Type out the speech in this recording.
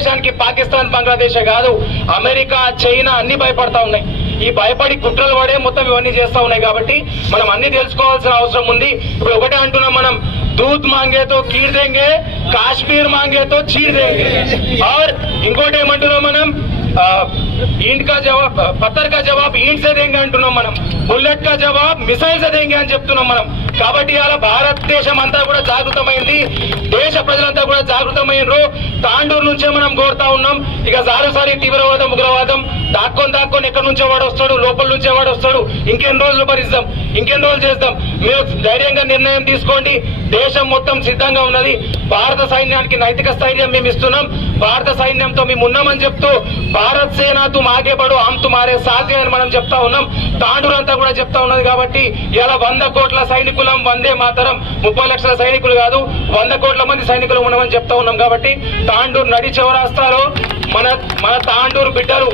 దేశానికి పాకిస్తాన్ బంగ్లాదేశ్ కాదు America China అన్ని భయపడతా ఉన్నాయి. ఈ భయపడి కుట్రలు పడే మొత్తం ఇవన్నీ చేస్తా ఉన్నాయి కాబట్టి మనం అన్ని తెలుసుకోవాల్సిన అవసరం ఉంది. ఇప్పుడు ఒకటే అంటున్నాం మనం దూత్ మాంగేతో కీర్ దేంగే కాశ్మీర్ మాంగేతో చీర్ దేంగే. ఇంకోటి ఏమంటున్నాం మనం ఆ, ఈంట్ కా జవాబ్ పత్తర్ కా జవాబ్ ఈంట్ సే దేంగే అంటున్నాం మనం బుల్లెట్ కా జవాబ్ మిసైల్ సే దేంగే అని చెప్తున్నాం మనం. కాబట్టి అలా భారతదేశం అంతా కూడా జాగృతమైంది దేశ ప్రజలంతా కూడా జాగృతమైనరు తాండూరు నుంచే మనం కోరుతా ఉన్నాం. ఇక సారి తీవ్రవాదం ఉగ్రవాదం దాక్కొని దాక్కొని ఎక్కడి నుంచో వాడు వస్తాడు లోపల నుంచే వాడు వస్తాడు. ఇంకెన్ని రోజులు భరిస్తాం ఇంకెన్ని రోజులు చేస్తాం? మీరు ధైర్యంగా నిర్ణయం తీసుకోండి. దేశం మొత్తం సిద్ధంగా ఉన్నది. భారత సైన్యానికి నైతిక స్థైర్యం మేము ఇస్తున్నాం. భారత సైన్యంతో మేము ఉన్నామని చెప్తూ భారత్ సేనాతో మాకే పడు ఆమ్తు మారే సాధ్యం అని మనం చెప్తా ఉన్నాం. తాండూరంతా కూడా చెప్తా ఉన్నది కాబట్టి ఇలా వంద కోట్ల సైనికులం వందే మాతరం. ముప్పై లక్షల సైనికులు కాదు వంద కోట్ల మంది సైనికులు ఉన్నామని చెప్తా ఉన్నాం కాబట్టి తాండూరు నడి చౌరాస్తాలో మన మన తాండూరు బిడ్డలు